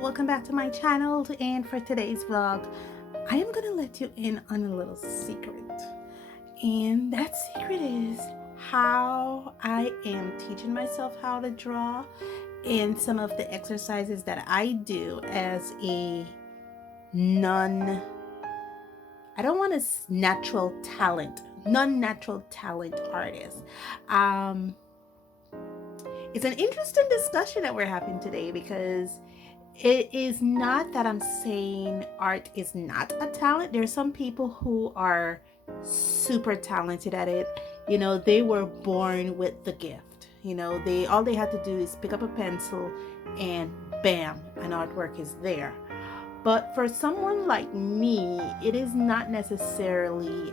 welcome back to my channel. And for today's vlog, I am gonna let you in on a little secret, and that secret is how I am teaching myself how to draw and some of the exercises that I do as a non natural talent artist. It's an interesting discussion that we're having today, because it is not that I'm saying art is not a talent. There are some people who are super talented at it. You know, they were born with the gift. You know, all they had to do is pick up a pencil and bam, an artwork is there. But for someone like me, it is not necessarily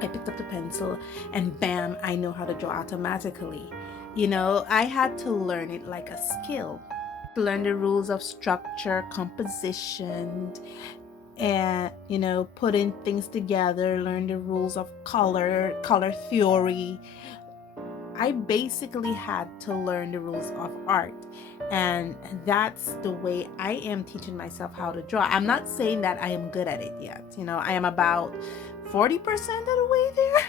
I picked up the pencil and bam, I know how to draw automatically. You know, I had to learn it like a skill. Learn the rules of structure, composition, and, you know, putting things together, learn the rules of color theory. I basically had to learn the rules of art, and that's the way I am teaching myself how to draw. I'm not saying that I am good at it yet. You know, I am about 40% of the way there.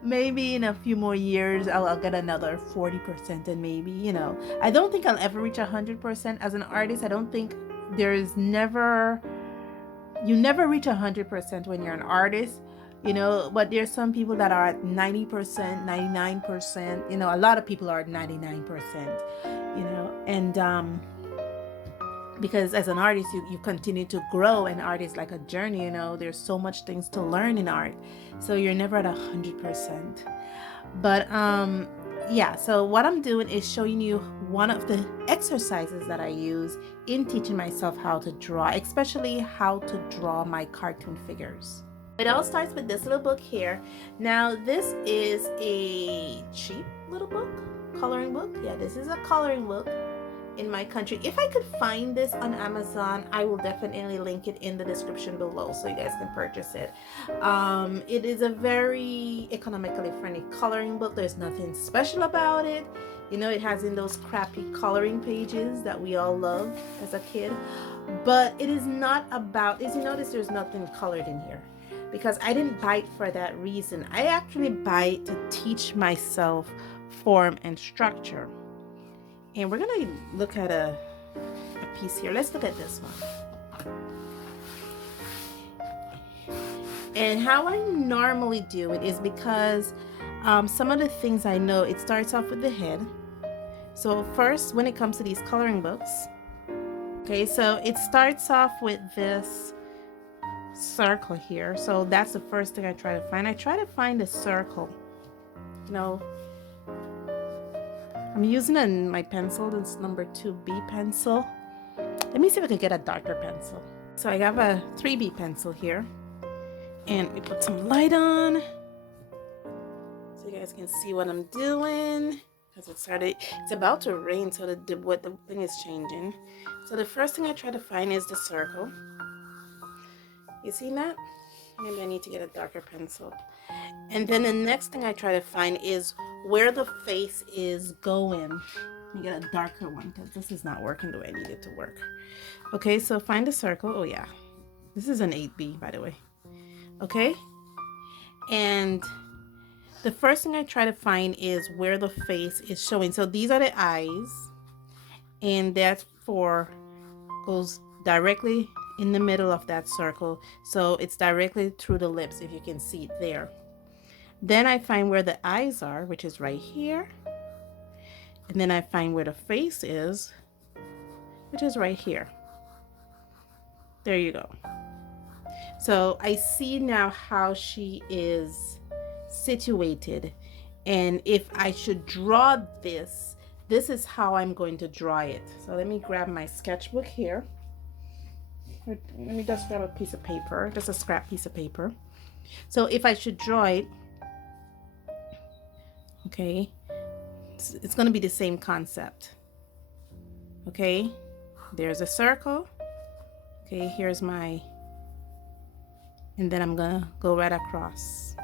Maybe in a few more years I'll get another 40%, and maybe, you know, I don't think I'll ever reach 100% as an artist. I don't think you never reach 100% when you're an artist. You know, but there's some people that are at 90%, 99%. You know, a lot of people are at 99%, you know, and because as an artist, you continue to grow, and art is like a journey. You know, there's so much things to learn in art, so you're never at 100%. But yeah, so what I'm doing is showing you one of the exercises that I use in teaching myself how to draw, especially how to draw my cartoon figures. It all starts with this little book here. Now, this is a cheap little book, coloring book. Yeah, this is a coloring book in my country. If I could find this on Amazon, I will definitely link it in the description below so you guys can purchase it. It is a very economically friendly coloring book. There's nothing special about it. You know, it has in those crappy coloring pages that we all love as a kid. But it is not about, as you notice, there's nothing colored in here, because I didn't buy it for that reason. I actually buy it to teach myself form and structure. And we're gonna look at a piece here. Let's look at this one. And how I normally do it is because some of the things I know, it starts off with the head. So first, when it comes to these coloring books, okay, so it starts off with this circle here. So that's the first thing I try to find. I try to find a circle. You know, I'm using my pencil, this number 2B pencil. Let me see if I can get a darker pencil. So I have a 3B pencil here, and we put some light on so you guys can see what I'm doing, because it's about to rain, so the thing is changing. So the first thing I try to find is the circle. You see that? Maybe I need to get a darker pencil. And then the next thing I try to find is where the face is going. Let me get a darker one, because this is not working the way I need it to work. Okay, so find a circle. Oh yeah, this is an 8B, by the way. Okay, and the first thing I try to find is where the face is showing. So these are the eyes, and that goes directly in the middle of that circle, so it's directly through the lips, if you can see it there. Then I find where the eyes are, which is right here, and then I find where the face is, which is right here. There you go. So I see now how she is situated, and if I should draw this is how I'm going to draw it. So let me grab my sketchbook here. Let me just grab a piece of paper, just a scrap piece of paper. So if I should draw it, okay, it's going to be the same concept. Okay, there's a circle. Okay, here's my, and then I'm gonna go right across.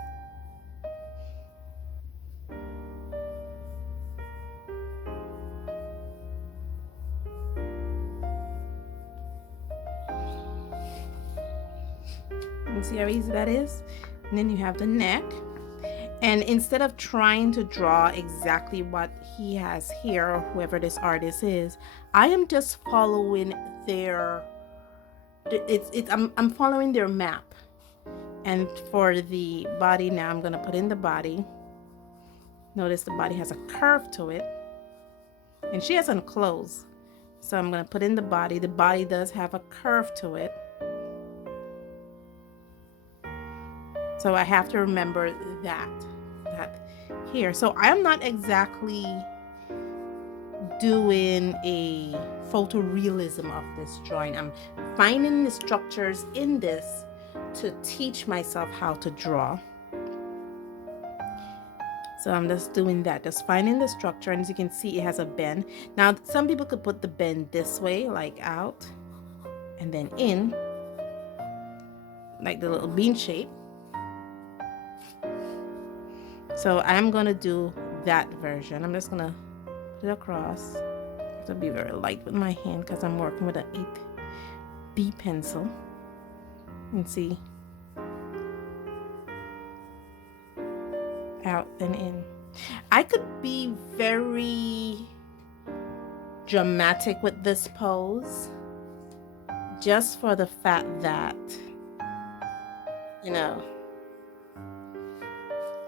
You see how easy that is? And then you have the neck. And instead of trying to draw exactly what he has here, or whoever this artist is, I am just following their, I'm following their map. And for the body now, I'm gonna put in the body. Notice the body has a curve to it. And she has on clothes. So I'm gonna put in the body. The body does have a curve to it. So I have to remember that here. So I'm not exactly doing a photorealism of this drawing. I'm finding the structures in this to teach myself how to draw. So I'm just doing that, just finding the structure, and as you can see, it has a bend. Now, some people could put the bend this way, like out, and then in, like the little bean shape. So I'm gonna do that version. I'm just gonna put it across. I have to be very light with my hand because I'm working with an 8B pencil. And see, out and in. I could be very dramatic with this pose just for the fact that, you know,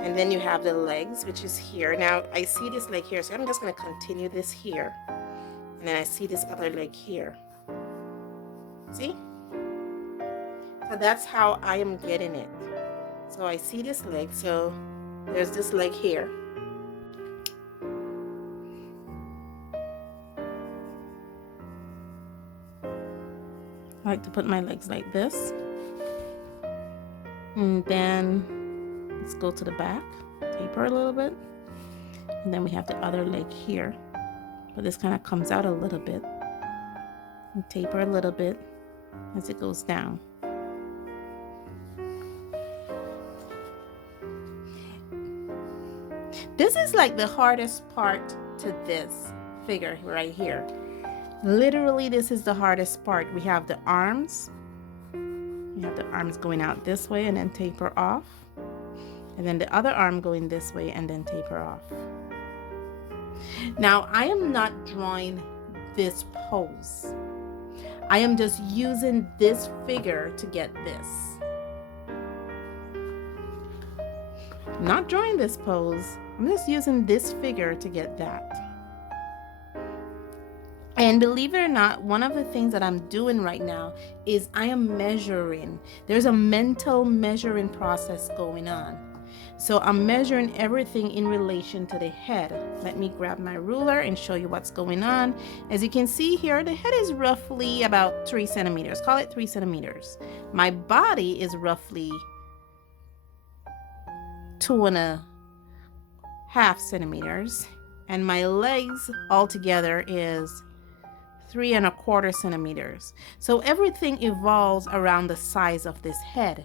and then you have the legs, which is here. Now I see this leg here, so I'm just going to continue this here, and then I see this other leg here. See? So that's how I am getting it. So I see this leg, so there's this leg here. I like to put my legs like this. And then let's go to the back, taper a little bit. And then we have the other leg here. But this kind of comes out a little bit. And taper a little bit as it goes down. This is like the hardest part to this figure right here. Literally, this is the hardest part. We have the arms. You have the arms going out this way and then taper off. And then the other arm going this way and then taper off. Now, I am not drawing this pose. I am just using this figure to get this. I'm not drawing this pose. I'm just using this figure to get that. And believe it or not, one of the things that I'm doing right now is I am measuring. There's a mental measuring process going on. So I'm measuring everything in relation to the head. Let me grab my ruler and show you what's going on. As you can see here, the head is roughly about 3 centimeters. Call it 3 centimeters. My body is roughly 2.5 centimeters. And my legs altogether is 3.25 centimeters. So everything evolves around the size of this head.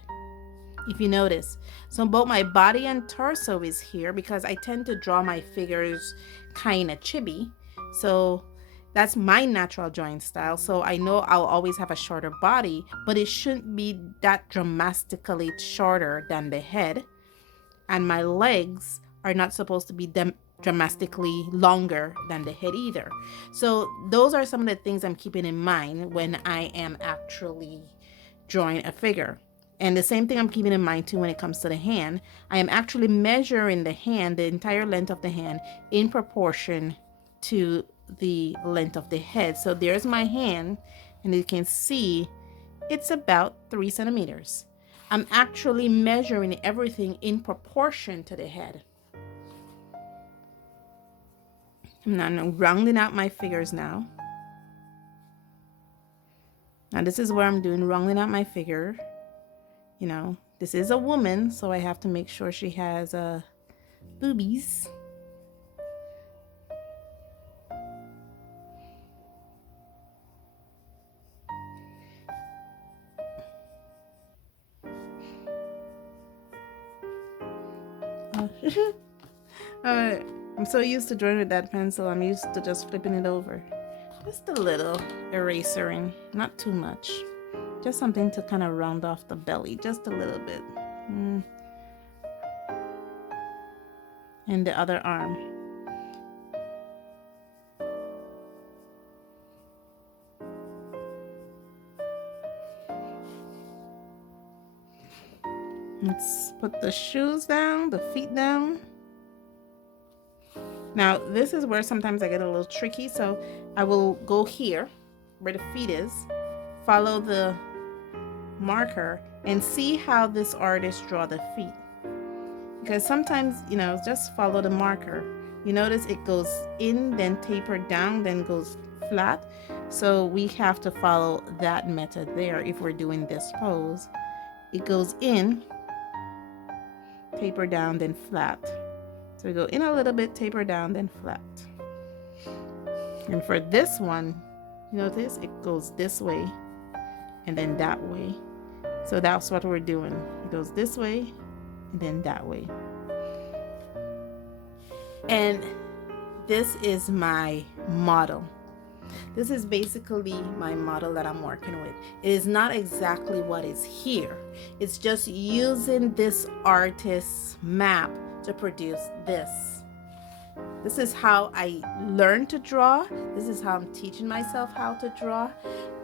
If you notice, so both my body and torso is here because I tend to draw my figures kind of chibi. So that's my natural drawing style. So I know I'll always have a shorter body, but it shouldn't be that dramatically shorter than the head. And my legs are not supposed to be dramatically longer than the head either. So those are some of the things I'm keeping in mind when I am actually drawing a figure. And the same thing I'm keeping in mind too when it comes to the hand. I am actually measuring the hand, the entire length of the hand, in proportion to the length of the head. So there's my hand, and you can see it's about 3 centimeters. I'm actually measuring everything in proportion to the head. I'm rounding out my figures now. Now this is where I'm doing rounding out my figure. You know, this is a woman, so I have to make sure she has boobies. I'm so used to drawing with that pencil, I'm used to just flipping it over. Just a little erasering, not too much. Just something to kind of round off the belly just a little bit. And the other arm. Let's put the shoes down, the feet down. Now, this is where sometimes I get a little tricky, so I will go here where the feet is, follow the marker, and see how this artist draw the feet. Because sometimes, you know, just follow the marker. You notice it goes in, then taper down, then goes flat. So we have to follow that method there if we're doing this pose. It goes in, taper down, then flat. So we go in a little bit, taper down, then flat. And for this one, you notice it goes this way and then that way. So that's what we're doing. It goes this way and then that way. And this is my model. This is basically my model that I'm working with. It is not exactly what is here. It's just using this artist's map to produce this. This is how I learned to draw. This is how I'm teaching myself how to draw.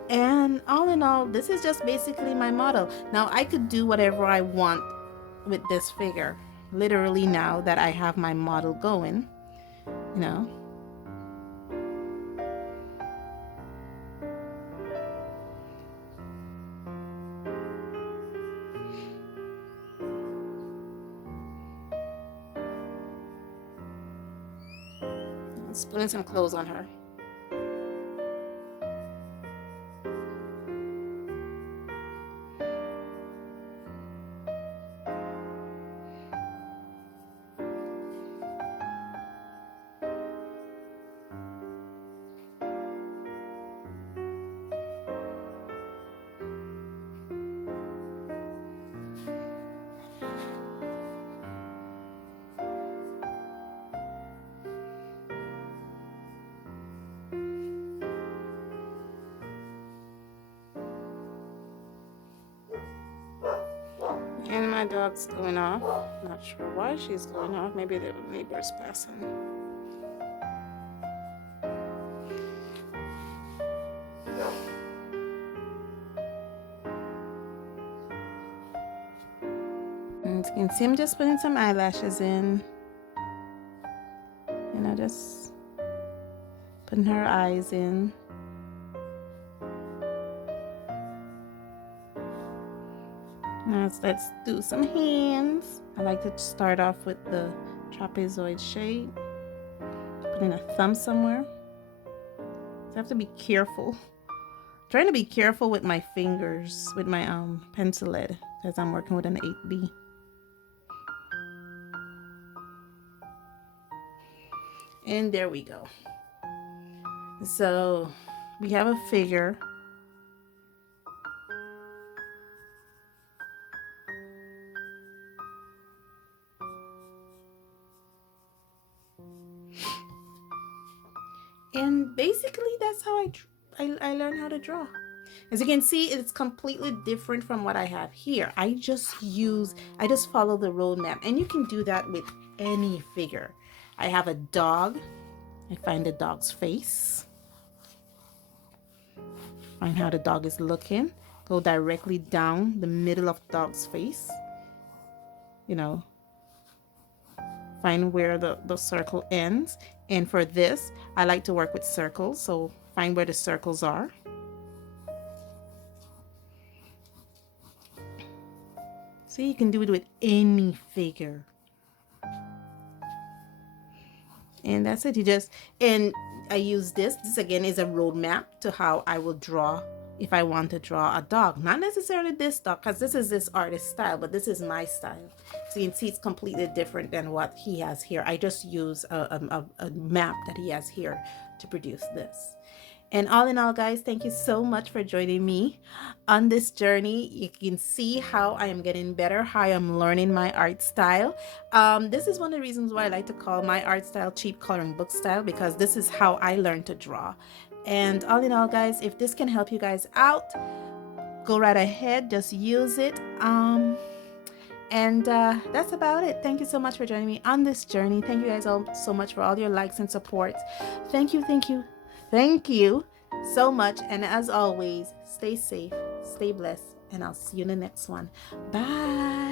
And all in all, this is just basically my model. Now I could do whatever I want with this figure. Literally now that I have my model going, you know. Let's put some clothes on her. And my dog's going off. Not sure why she's going off. Maybe the neighbor's passing. And you can see I'm just putting some eyelashes in. You know, just putting her eyes in. Now let's do some hands. I like to start off with the trapezoid shape. Put in a thumb somewhere. So I have to be careful. I'm trying to be careful with my fingers, with my pencil lead, because I'm working with an 8B. And there we go. So we have a figure. And basically that's how I learned how to draw. As you can see, it's completely different from what I have here. I just follow the roadmap, and you can do that with any figure. I have a dog. I find the dog's face. Find how the dog is looking. Go directly down the middle of the dog's face. You know, find where the circle ends. And for this, I like to work with circles, so find where the circles are. See, you can do it with any figure. And that's it. And I use this. This again is a roadmap to how I will draw if I want to draw a dog. Not necessarily this dog, because this is this artist's style, but this is my style. So you can see it's completely different than what he has here. I just use a map that he has here to produce this. And all in all, guys, thank you so much for joining me on this journey. You can see how I am getting better, how I am learning my art style. This is one of the reasons why I like to call my art style cheap coloring book style, because this is how I learned to draw. And all in all, guys, if this can help you guys out, go right ahead, just use it. And that's about it. Thank you so much for joining me on this journey. Thank you guys all so much for all your likes and support. Thank you, thank you, thank you so much. And as always, stay safe, stay blessed, and I'll see you in the next one. Bye.